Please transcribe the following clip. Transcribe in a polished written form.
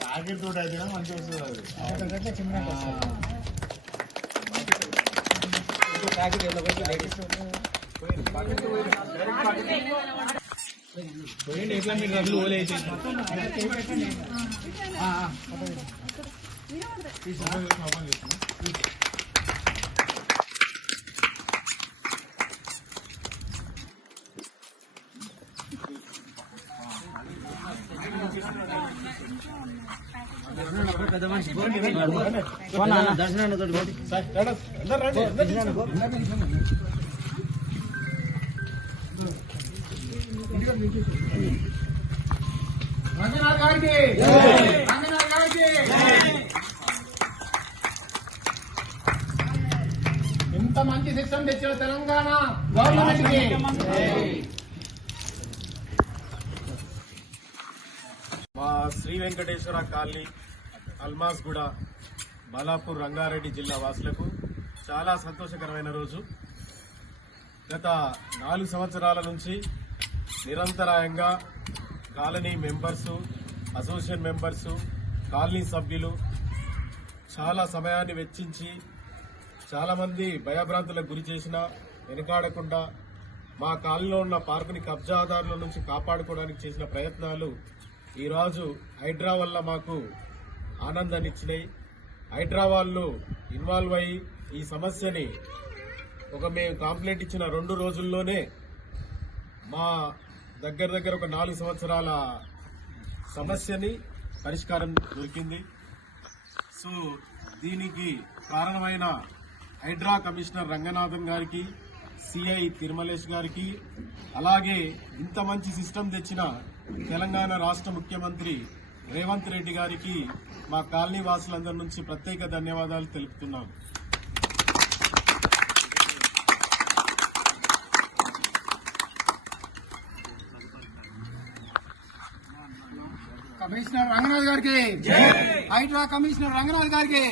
Packet తోటి అయితే మంచిగా వస్తుంది అది ఎట్లా మీరు రద్దు ఓలేసి రంగనాథ్ గారికి ఇంత మంచి సిస్టమ్ తెచ్చిన తెలంగాణ గవర్నమెంట్ కి మా శ్రీ వెంకటేశ్వర కాలనీ అల్మాస్గూడ బాలాపూర్ రంగారెడ్డి జిల్లా వాసులకు చాలా సంతోషకరమైన రోజు. గత 4 సంవత్సరాల నుంచి నిరంతరాయంగా colony members, association members, colony సభ్యులు చాలా సమయాన్ని వెచ్చించి చాలామంది భయభ్రాంతులకు గురి చేసినా వెనుకాడకుండా మా కాలనీలో ఉన్న పార్కుని కబ్జాదారుల నుంచి కాపాడుకోవడానికి చేసిన ప్రయత్నాలు ఈరోజు హైడ్రా వల్ల మాకు ఆనందాన్ని ఇచ్చినాయి. హైడ్రా వాళ్ళు ఇన్వాల్వ్ అయ్యి ఈ సమస్యని మేము కంప్లైంట్ ఇచ్చిన 2 రోజుల్లోనే మా దగ్గర ఒక 4 సంవత్సరాల సమస్యని పరిష్కారం దొరికింది. సో దీనికి కారణమైన హైడ్రా కమిషనర్ రంగనాథన్ గారికి, సిఐ తిరుమలేష్ గారికి, అలాగే ఇంత మంచి సిస్టమ్ తెచ్చిన తెలంగాణ రాష్ట్ర ముఖ్యమంత్రి రేవంత్ రెడ్డి గారికి మా కాలనీ వాసులందరి నుంచి ప్రత్యేక ధన్యవాదాలు తెలుపుతున్నాను. కమిషనర్ రంగనాథ్ గారికి, హైడ్రా కమిషనర్ రంగనాథ్ గారికి.